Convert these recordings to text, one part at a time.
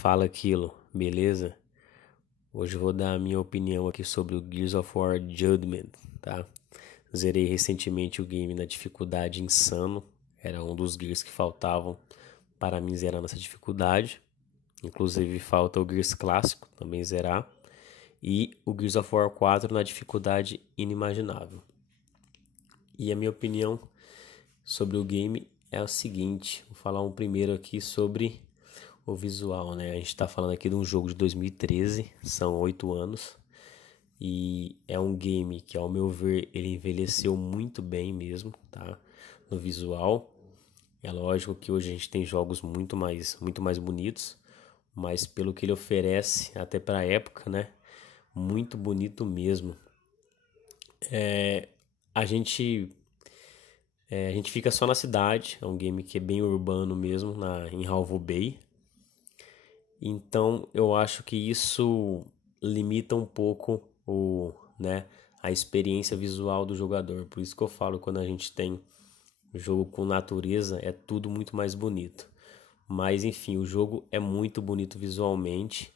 Fala aquilo, beleza? Hoje eu vou dar a minha opinião aqui sobre o Gears of War Judgment, tá? Zerei recentemente o game na dificuldade insano, era um dos Gears que faltavam para mim zerar nessa dificuldade. Inclusive falta o Gears clássico também zerar e o Gears of War 4 na dificuldade inimaginável. E a minha opinião sobre o game é o seguinte, vou falar primeiro aqui sobre o visual, né? A gente tá falando aqui de um jogo de 2013, são 8 anos, e é um game que, ao meu ver, ele envelheceu muito bem mesmo, tá? No visual. É lógico que hoje a gente tem jogos muito mais bonitos, mas pelo que ele oferece, até pra época, né? Muito bonito mesmo. A gente a gente fica só na cidade, é um game que é bem urbano mesmo, em Halvo Bay. Então eu acho que isso limita um pouco a experiência visual do jogador. Por isso que eu falo, quando a gente tem jogo com natureza, é tudo muito mais bonito. Mas enfim, o jogo é muito bonito visualmente.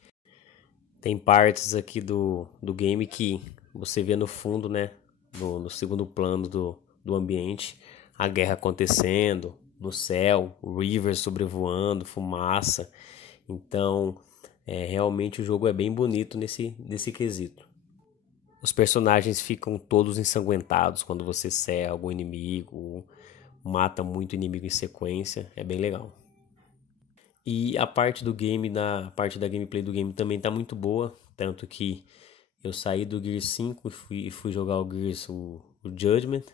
Tem partes aqui do game que você vê no fundo, né? No segundo plano do ambiente, a guerra acontecendo, no céu, o River sobrevoando, fumaça. Então, realmente o jogo é bem bonito nesse quesito. Os personagens ficam todos ensanguentados quando você cega algum inimigo, mata muito inimigo em sequência, é bem legal. E a parte do game, a parte da gameplay do game também tá muito boa, tanto que eu saí do Gears 5 e fui jogar o Gears, o Judgment,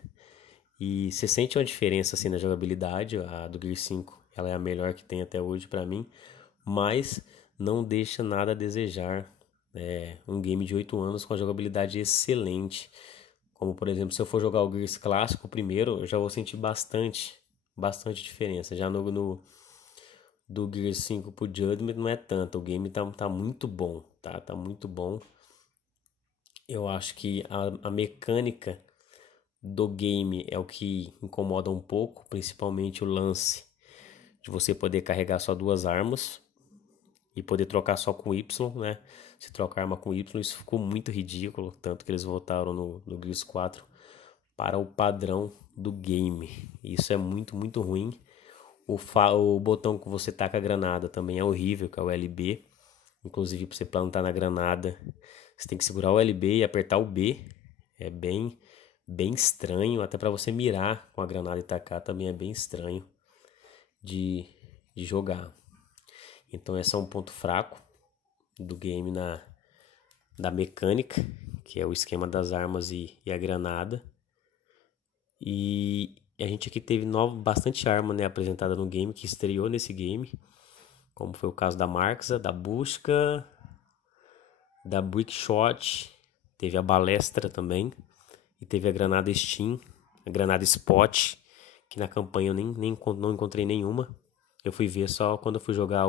e você sente uma diferença assim na jogabilidade. A do Gears 5 ela é a melhor que tem até hoje pra mim, mas não deixa nada a desejar. É um game de 8 anos com a jogabilidade excelente. Como por exemplo, se eu for jogar o Gears clássico primeiro, eu já vou sentir bastante diferença. Já do Gears 5 pro Judgment não é tanto. O game tá muito bom, tá? Tá muito bom. Eu acho que a mecânica do game é o que incomoda um pouco, principalmente o lance de você poder carregar só duas armas e poder trocar só com Y, né? Se trocar arma com Y, isso ficou muito ridículo, tanto que eles voltaram no Gears 4 para o padrão do game. Isso é muito ruim. O botão que você taca a granada também é horrível, que é o LB. Inclusive, para você plantar na granada, você tem que segurar o LB e apertar o B. É bem estranho, até para você mirar com a granada e tacar também é bem estranho de jogar. Então esse é um ponto fraco do game da mecânica, que é o esquema das armas e a granada. E a gente aqui teve bastante arma, né, apresentada no game, que estreou nesse game, como foi o caso da Marxa, da Busca, da Brickshot, teve a Balestra também, e teve a granada Steam, a granada Spot, que na campanha eu não encontrei nenhuma. Eu fui ver só quando eu fui jogar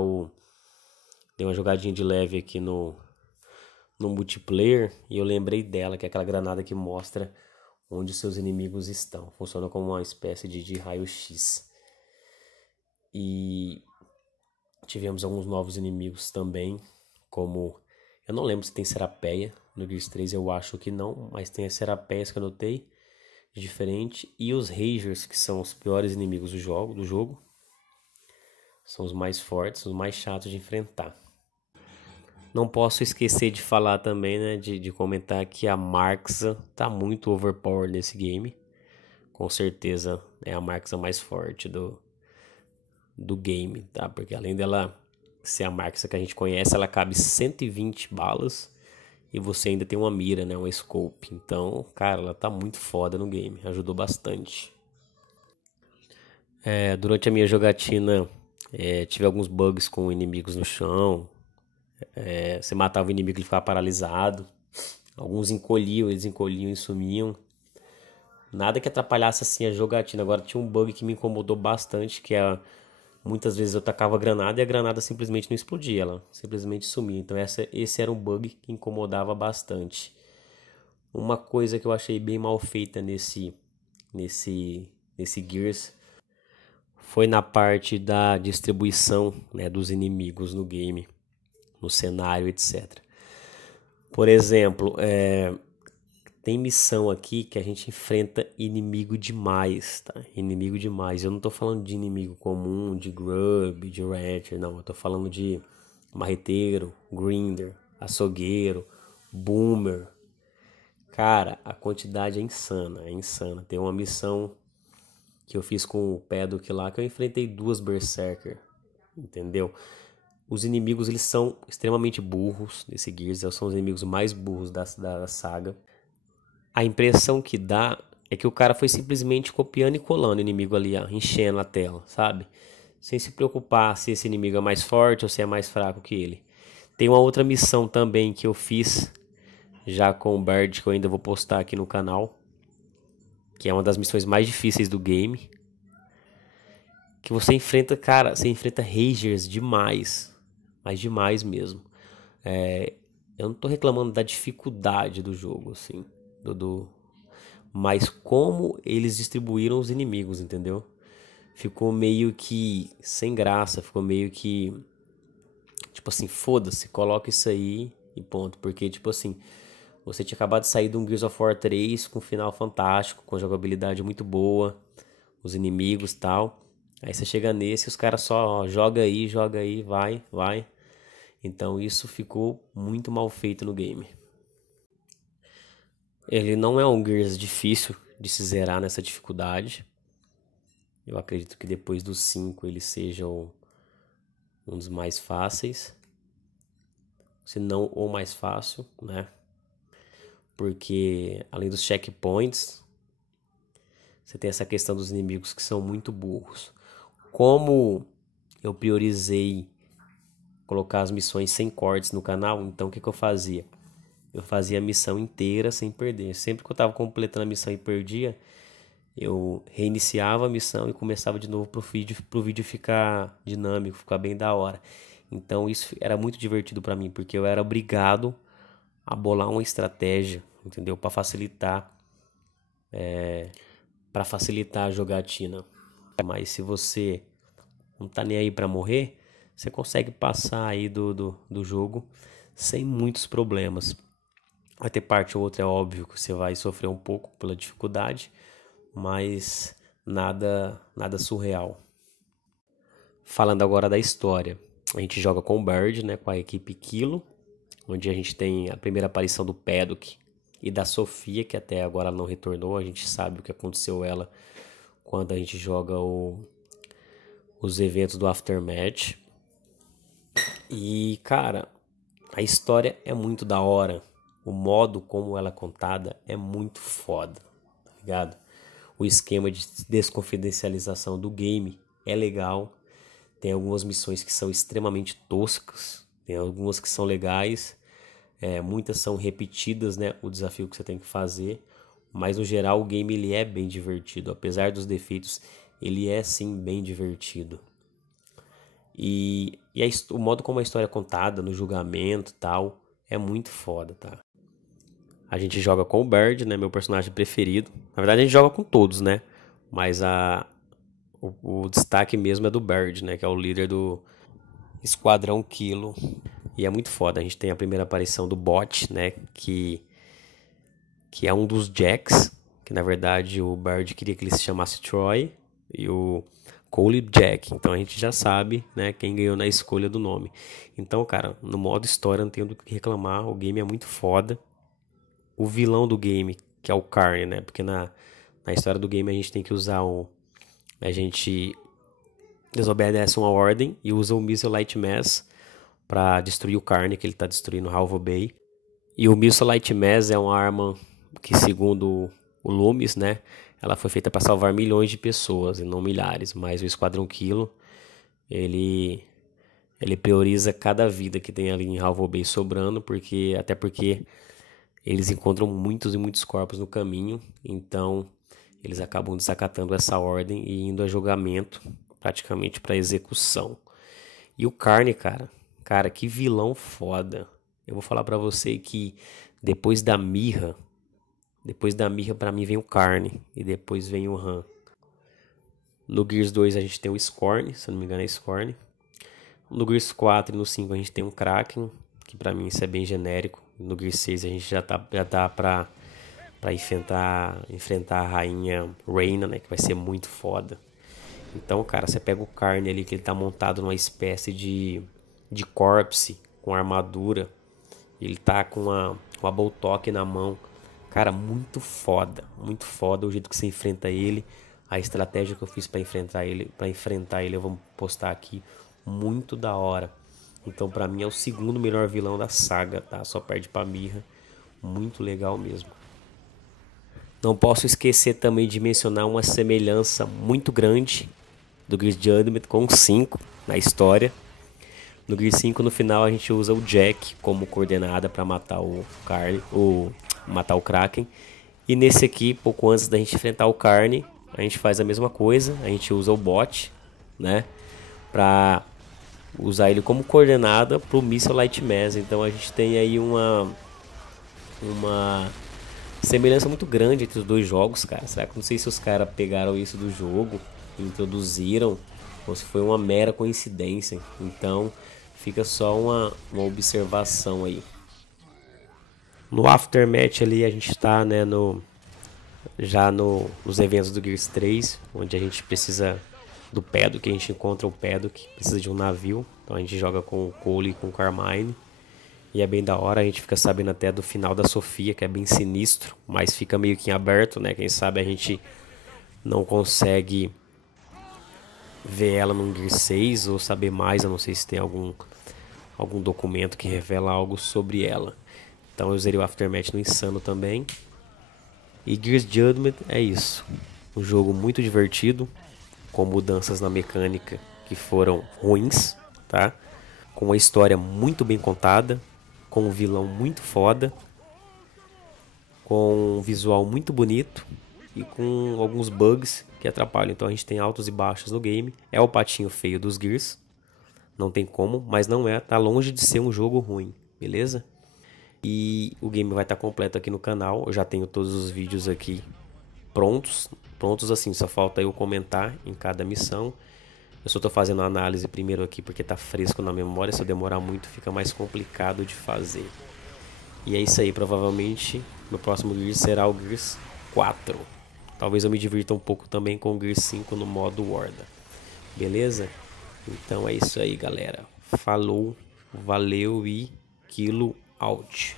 dei uma jogadinha de leve aqui no multiplayer e eu lembrei dela, que é aquela granada que mostra onde seus inimigos estão. Funciona como uma espécie de raio-x. E tivemos alguns novos inimigos também, como... Eu não lembro se tem Serapeia no Gears 3, eu acho que não, mas tem as Serapeias que eu notei, diferente. E os Ragers, que são os piores inimigos do jogo. São os mais fortes, os mais chatos de enfrentar. Não posso esquecer de falar também, né, de comentar que a Marxa tá muito overpowered nesse game. Com certeza é a Marxa mais forte do game, tá? Porque além dela ser a Marxa que a gente conhece, ela cabe 120 balas e você ainda tem uma mira, né, uma scope. Então, cara, ela tá muito foda no game, ajudou bastante. Durante a minha jogatina, tive alguns bugs com inimigos no chão. Você matava o inimigo e ele ficava paralisado. Alguns eles encolhiam e sumiam. Nada que atrapalhasse assim a jogatina. Agora tinha um bug que me incomodou bastante, que é muitas vezes eu tacava a granada e a granada simplesmente não explodia, ela simplesmente sumia. Então esse era um bug que incomodava bastante. Uma coisa que eu achei bem mal feita nesse Gears foi na parte da distribuição, né, dos inimigos no game. no cenário, etc. Por exemplo, tem missão aqui que a gente enfrenta inimigo demais, tá? Inimigo demais. Eu não tô falando de inimigo comum, de grub, de rancher, não. Eu tô falando de marreteiro, grinder, açougueiro, boomer. Cara, a quantidade é insana, é insana. Tem uma missão que eu fiz com o Paddock lá que eu enfrentei 2 berserker, entendeu? Os inimigos, eles são extremamente burros nesse Gears, são os inimigos mais burros da saga. A impressão que dá é que o cara foi simplesmente copiando e colando o inimigo ali, ó, enchendo a tela, sabe? Sem se preocupar se esse inimigo é mais forte ou se é mais fraco que ele. Tem uma outra missão também que eu fiz já com o Bird, que eu ainda vou postar aqui no canal, que é uma das missões mais difíceis do game. Que você enfrenta, cara, você enfrenta ragers demais, mas demais mesmo. Eu não tô reclamando da dificuldade do jogo, assim, mas como eles distribuíram os inimigos, entendeu? Ficou meio que sem graça, ficou meio que, tipo assim, foda-se, coloca isso aí e ponto. Porque, tipo assim, você tinha acabado de sair de um Gears of War 3 com um final fantástico, com jogabilidade muito boa, os inimigos e tal. Aí você chega nesse e os caras só ó, joga aí, vai, vai. Então isso ficou muito mal feito no game. Ele não é um Gears difícil de se zerar nessa dificuldade. Eu acredito que depois do 5 ele seja um dos mais fáceis. Se não o mais fácil, né? Porque além dos checkpoints, você tem essa questão dos inimigos que são muito burros. Como eu priorizei colocar as missões sem cortes no canal, então o que eu fazia? Eu fazia a missão inteira sem perder. Sempre que eu estava completando a missão e perdia, eu reiniciava a missão e começava de novo pro vídeo ficar dinâmico, ficar bem da hora. Então isso era muito divertido para mim, porque eu era obrigado a bolar uma estratégia, entendeu? Para facilitar a jogatina. Mas se você não tá nem aí para morrer, você consegue passar aí do jogo sem muitos problemas. Vai ter parte ou outra, é óbvio que você vai sofrer um pouco pela dificuldade, mas nada surreal. Falando agora da história, a gente joga com o Bird, né, com a equipe Kilo, onde a gente tem a primeira aparição do Paddock e da Sofia, que até agora não retornou. A gente sabe o que aconteceu ela quando a gente joga os eventos do Aftermath. E, cara, a história é muito da hora. O modo como ela é contada é muito foda, tá ligado? O esquema de desconfidencialização do game é legal. Tem algumas missões que são extremamente toscas, tem algumas que são legais, muitas são repetidas, né? O desafio que você tem que fazer, mas no geral o game ele é bem divertido, apesar dos defeitos, ele é sim bem divertido. O modo como a história é contada, no julgamento e tal, é muito foda, tá? A gente joga com o Bird, né? Meu personagem preferido. Na verdade, a gente joga com todos, né? Mas o destaque mesmo é do Bird, né? Que é o líder do Esquadrão Kilo. E é muito foda. A gente tem a primeira aparição do Bot, né? Que é um dos Jacks. Que na verdade o Bird queria que ele se chamasse Troy. E o Cole Jack. Então a gente já sabe, né? Quem ganhou na escolha do nome. Então, cara, no modo história não tenho do que reclamar. O game é muito foda. O vilão do game, que é o Carne, né? Porque na história do game a gente tem que usar a gente desobedece uma ordem e usa o Missile Light Mass para destruir o Carne, que ele tá destruindo Halvo Bay. E o Missile Light Mass é uma arma que, segundo o Loomis, né? Ela foi feita para salvar milhões de pessoas e não milhares. Mas o Esquadrão Kilo, ele prioriza cada vida que tem ali em Halvo Bay sobrando, até porque eles encontram muitos e muitos corpos no caminho, então eles acabam desacatando essa ordem e indo a julgamento, praticamente para execução. E o Carne, cara, que vilão foda. Eu vou falar para você que depois da Mirra para mim vem o Carne e depois vem o Han. No Gears 2 a gente tem o Scorn, se eu não me engano é Scorn. No Gears 4 e no 5 a gente tem um Kraken, que pra mim isso é bem genérico. No Gears 6 a gente já dá pra enfrentar a rainha Reina, né, que vai ser muito foda. Então, cara, você pega o Carne ali, que ele tá montado numa espécie de corpse, com armadura. Ele tá com uma Boltok na mão. Cara, muito foda o jeito que você enfrenta ele. A estratégia que eu fiz pra enfrentar ele, eu vou postar aqui. Muito da hora. Então, pra mim é o segundo melhor vilão da saga, tá? Só perde pra Mirra. Muito legal mesmo. Não posso esquecer também de mencionar uma semelhança muito grande do Gears Judgment com o 5 na história. No Gears 5 no final a gente usa o Jack como coordenada para matar matar o Kraken. E nesse aqui, pouco antes da gente enfrentar o Carne, a gente faz a mesma coisa, a gente usa o bot, né, para usar ele como coordenada para o Missile Light Mass. Então a gente tem aí uma semelhança muito grande entre os dois jogos, cara. Será que não sei se os caras pegaram isso do jogo, introduziram, ou se foi uma mera coincidência. Então fica só uma observação aí. No Aftermath ali a gente tá, né, nos eventos do Gears 3, onde a gente precisa do Paddock, a gente encontra o Paddock, precisa de um navio. Então a gente joga com o Cole e com o Carmine. E é bem da hora, a gente fica sabendo até do final da Sofia, que é bem sinistro, mas fica meio que em aberto, né? Quem sabe a gente não consegue ver ela no Gear 6 ou saber mais, eu não sei se tem algum documento que revela algo sobre ela. Então eu usei o Aftermath no Insano também. E Gears Judgment é isso. Um jogo muito divertido, com mudanças na mecânica que foram ruins, tá? Com uma história muito bem contada, com um vilão muito foda, com um visual muito bonito e com alguns bugs que atrapalham. Então a gente tem altos e baixos no game. É o patinho feio dos Gears, não tem como, mas não é, tá longe de ser um jogo ruim, beleza? E o game vai estar completo aqui no canal. Eu já tenho todos os vídeos aqui prontos assim, só falta eu comentar em cada missão. Eu só tô fazendo a análise primeiro aqui porque tá fresco na memória. Se eu demorar muito fica mais complicado de fazer. E é isso aí, provavelmente meu próximo Gears será o Gears 4. Talvez eu me divirta um pouco também com o Gears 5 no modo Horda. Beleza? Então é isso aí, galera. Falou, valeu e Kilo out.